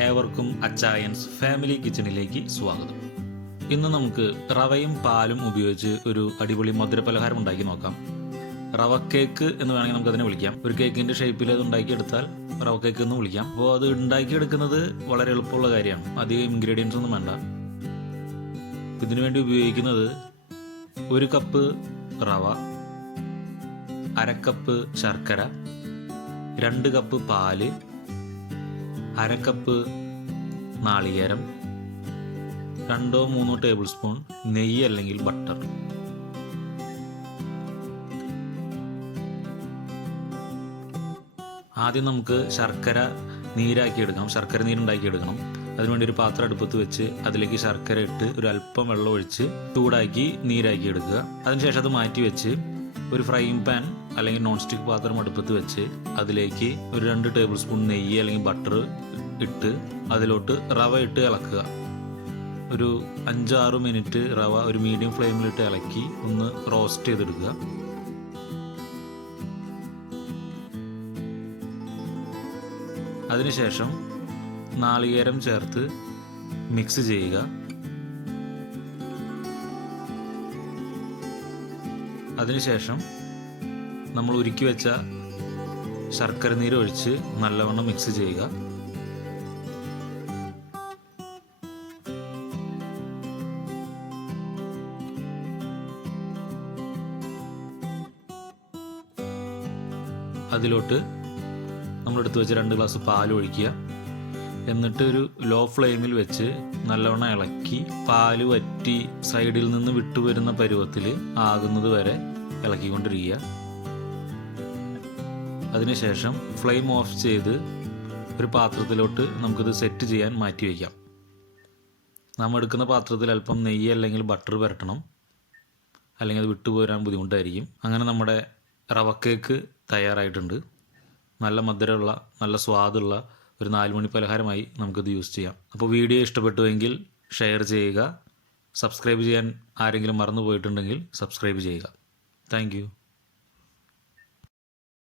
ഏവർക്കും അച്ചായൻസ് ഫാമിലി കിച്ചണിലേക്ക് സ്വാഗതം. ഇന്ന് നമുക്ക് റവയും പാലും ഉപയോഗിച്ച് ഒരു അടിപൊളി മധുരപലഹാരം ഉണ്ടാക്കി നോക്കാം. റവ കേക്ക് എന്ന് വേണമെങ്കിൽ നമുക്കതിനെ വിളിക്കാം. ഒരു കേക്കിൻ്റെ ഷേപ്പിൽ അത് ഉണ്ടാക്കിയെടുത്താൽ റവ കേക്ക് എന്ന് വിളിക്കാം. അപ്പോൾ അത് ഉണ്ടാക്കിയെടുക്കുന്നത് വളരെ എളുപ്പമുള്ള കാര്യമാണ്. അധികം ഇൻഗ്രീഡിയൻസ് ഒന്നും വേണ്ട. ഇതിനു വേണ്ടി ഉപയോഗിക്കുന്നത് 1 കപ്പ് റവ, 1/2 കപ്പ് ശർക്കര, 2 കപ്പ് പാല്, 1/2 കപ്പ് നാളികേരം, 2-3 ടേബിൾ സ്പൂൺ നെയ്യ് അല്ലെങ്കിൽ ബട്ടർ. ആദ്യം നമുക്ക് ശർക്കര നീരാക്കിയെടുക്കാം. ശർക്കര നീരുണ്ടാക്കിയെടുക്കണം. അതിനുവേണ്ടി ഒരു പാത്രം അടുപ്പത്ത് വെച്ച് അതിലേക്ക് ശർക്കര ഇട്ട് ഒരു അല്പം വെള്ളം ഒഴിച്ച് ചൂടാക്കി നീരാക്കി എടുക്കുക. അതിനുശേഷം അത് മാറ്റി വെച്ച് ഒരു ഫ്രൈയിങ് പാൻ അല്ലെങ്കിൽ നോൺ സ്റ്റിക്ക് പാത്രം അടുപ്പത്ത് വെച്ച് അതിലേക്ക് ഒരു 2 ടേബിൾ സ്പൂൺ നെയ്യ് അല്ലെങ്കിൽ ബട്ടർ ഇട്ട് അതിലോട്ട് റവ ഇട്ട് ഇളക്കുക. ഒരു 5-6 മിനിറ്റ് റവ ഒരു മീഡിയം ഫ്ലെയിമിലിട്ട് ഇളക്കി ഒന്ന് റോസ്റ്റ് ചെയ്തെടുക്കുക. അതിനുശേഷം നാളികേരം ചേർത്ത് മിക്സ് ചെയ്യുക. അതിനുശേഷം നമ്മൾ ഉരുക്കി വെച്ച ശർക്കര നീര് ഒഴിച്ച് നല്ലവണ്ണം മിക്സ് ചെയ്യുക. അതിലോട്ട് നമ്മളെടുത്ത് വെച്ച് 2 ഗ്ലാസ് പാൽ ഒഴിക്കുക. എന്നിട്ട് ഒരു ലോ ഫ്ലെയിമിൽ വെച്ച് നല്ലവണ്ണം ഇളക്കി പാല് വറ്റി സൈഡിൽ നിന്ന് വിട്ടുവരുന്ന പരുവത്തിൽ ആകുന്നത് വരെ ഇളക്കിക്കൊണ്ടിരിക്കുക. അതിനുശേഷം ഫ്ലെയിം ഓഫ് ചെയ്ത് ഒരു പാത്രത്തിലോട്ട് നമുക്കിത് സെറ്റ് ചെയ്യാൻ മാറ്റി വയ്ക്കാം. നാം എടുക്കുന്ന പാത്രത്തിൽ അല്പം നെയ്യ് അല്ലെങ്കിൽ ബട്ടർ പുരട്ടണം, അല്ലെങ്കിൽ അത് വിട്ടുപോരാൻ ബുദ്ധിമുട്ടായിരിക്കും. അങ്ങനെ നമ്മുടെ റവ കേക്ക് തയ്യാറായിട്ടുണ്ട്. നല്ല മധുരമുള്ള നല്ല സ്വാദുള്ള ഒരു 4 മണി പലഹാരമായി നമുക്കിത് യൂസ് ചെയ്യാം. അപ്പോൾ വീഡിയോ ഇഷ്ടപ്പെട്ടുവെങ്കിൽ ഷെയർ ചെയ്യുക. സബ്സ്ക്രൈബ് ചെയ്യാൻ ആരെങ്കിലും മറന്നു പോയിട്ടുണ്ടെങ്കിൽ സബ്സ്ക്രൈബ് ചെയ്യുക. താങ്ക്